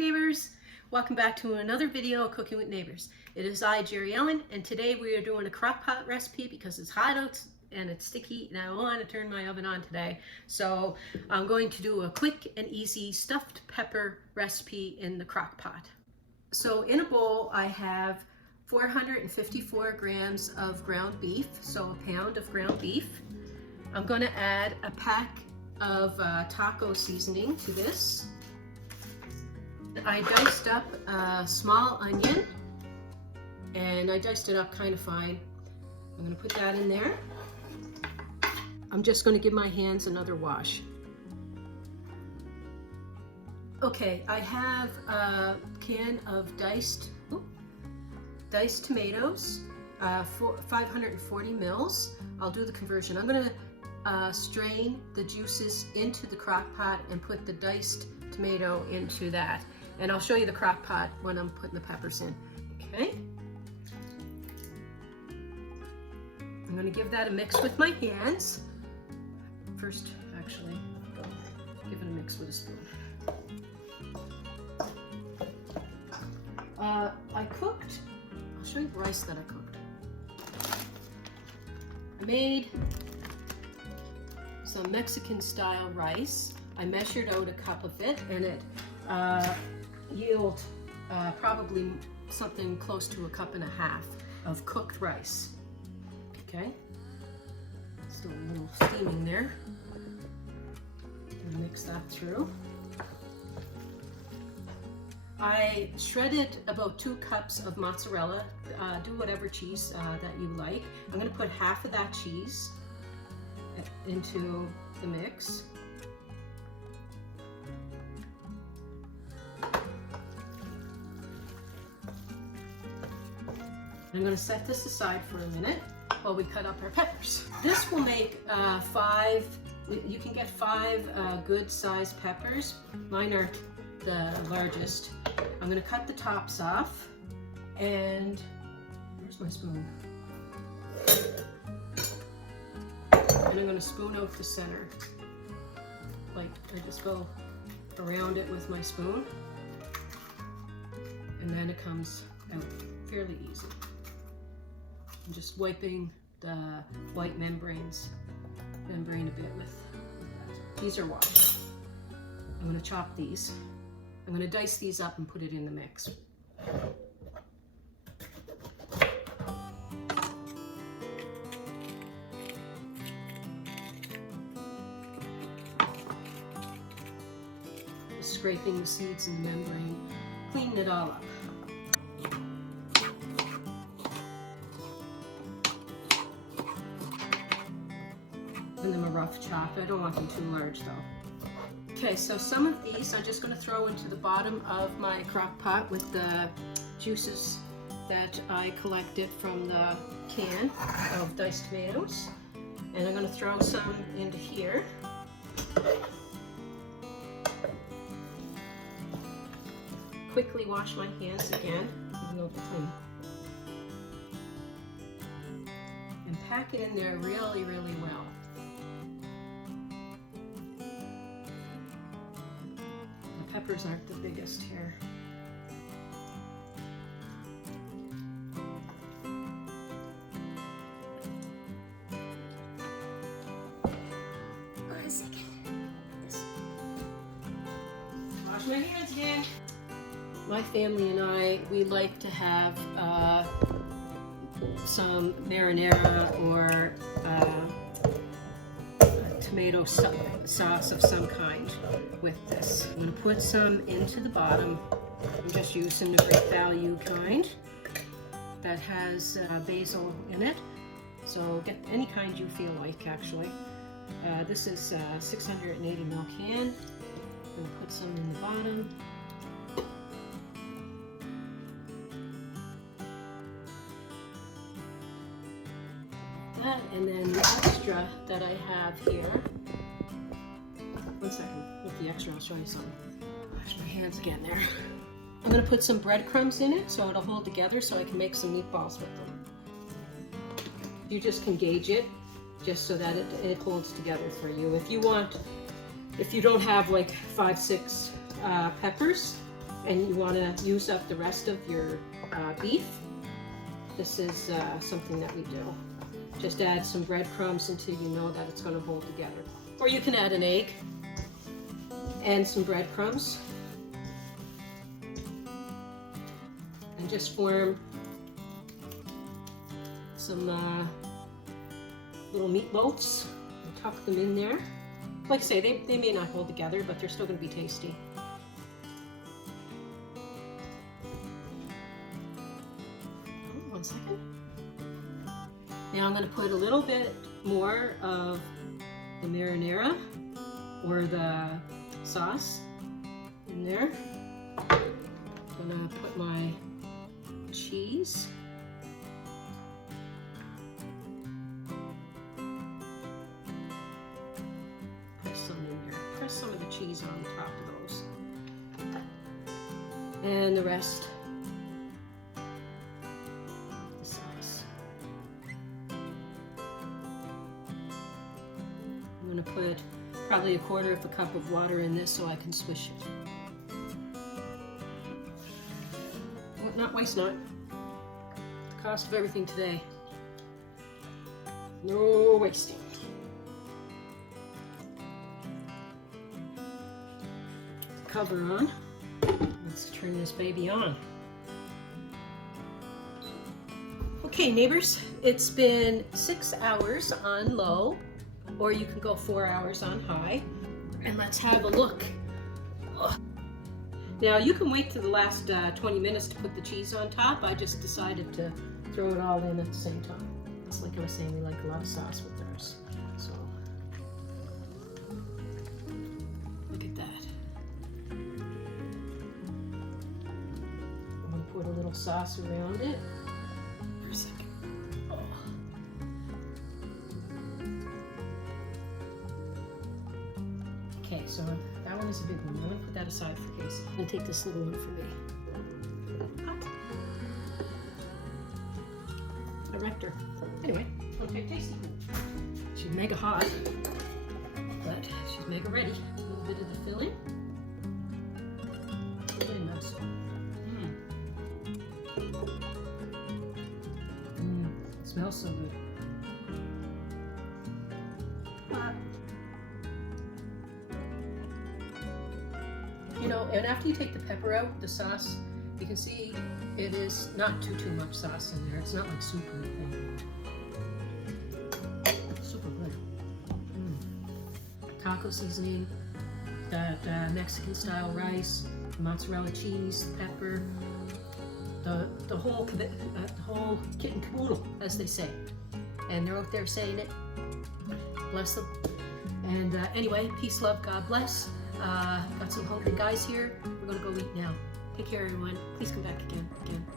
Neighbors, welcome back to another video of Cooking with Neighbors. It is I, Jerry Ellen, and today we are doing a crock pot recipe because it's hot out and it's sticky and I don't want to turn my oven on today. So I'm going to do a quick and easy stuffed pepper recipe in the crock pot. So in a bowl I have 454 grams of ground beef, so a pound of ground beef. I'm going to add a pack of taco seasoning to this. I diced up a small onion and I diced it up kind of fine. I'm going to put that in there. I'm just going to give my hands another wash. Okay, I have a can of diced tomatoes, 540 mils. I'll do the conversion. I'm going to strain the juices into the crock pot and put the diced tomato into that. And I'll show you the crock pot when I'm putting the peppers in. Okay. I'm going to give that a mix with my hands. First, actually, give it a mix with a spoon. I cooked, I'll show you the rice that I cooked. I made some Mexican style rice. I measured out a cup of it and it yield probably something close to 1.5 cups of cooked rice. Okay, still a little steaming there. And mix that through. I shredded about 2 cups of mozzarella. Do whatever cheese that you like. I'm going to put half of that cheese into the mix. I'm going to set this aside for a minute while we cut up our peppers. This will make 5, you can get 5 good sized peppers. Mine are the largest. I'm going to cut the tops off and, where's my spoon? And I'm going to spoon out the center. Like, I just go around it with my spoon and then it comes out fairly easy. I'm just wiping the white membrane a bit with. These are washed. I'm going to chop these. I'm going to dice these up and put it in the mix. Just scraping the seeds and the membrane, cleaning it all up. Give them a rough chop. I don't want them too large though. Okay, so some of these I'm just going to throw into the bottom of my crock pot with the juices that I collected from the can of diced tomatoes. And I'm going to throw some into here. Quickly wash my hands again, even though they're clean. And pack it in there really, really well. Peppers aren't the biggest here. Wait a second. Wash my hands again. My family and I, we like to have some marinara or tomato sauce of some kind with this. I'm going to put some into the bottom. I'm just using the great value kind that has basil in it. So get any kind you feel like actually. This is a 680 ml can. I'm going to put some in the bottom. That, and then the extra that I have here. One second, with the extra I'll show you something. Wash my hands again there. I'm going to put some breadcrumbs in it so it'll hold together so I can make some meatballs with them. You just can gauge it just so that it holds together for you. If you don't have like 5-6 peppers, and you want to use up the rest of your beef, this is something that we do. Just add some breadcrumbs until you know that it's going to hold together. Or you can add an egg and some breadcrumbs and just form some little meatloaves and tuck them in there. Like I say, they may not hold together, but they're still going to be tasty. Oh, 1 second. Now I'm going to put a little bit more of the marinara or the sauce in there. I'm going to put my cheese. Press some in there. Press some of the cheese on top of those. And the rest, the sauce. I'm going to put probably 1/4 cup of water in this so I can swish it. Not waste not. The cost of everything today. No wasting. Cover on. Let's turn this baby on. Okay, neighbors, it's been 6 hours on low, or you can go 4 hours on high, and let's have a look. Ugh. Now you can wait to the last 20 minutes to put the cheese on top. I just decided to throw it all in at the same time. It's like I was saying, we like a lot of sauce with ours. So look at that. I'm going to put a little sauce around it for a second. Oh. Okay, so that one is a big one. I'm going to put that aside for Casey. I'm going to take this little one for me. I wrecked her. Anyway, okay, tasty. She's mega hot, but she's mega ready. A little bit of the filling. Really nice. It smells so good. You know, and after you take the pepper out, the sauce, you can see it is not too much sauce in there. It's not like soup or anything. Super good. Taco seasoning, that Mexican style rice, mozzarella cheese, pepper, the whole kit and caboodle, as they say. And they're out there saying it. Bless them. And anyway, peace, love, God bless. Got some hungry guys here. We're gonna go eat now. Take care, everyone. Please come back again.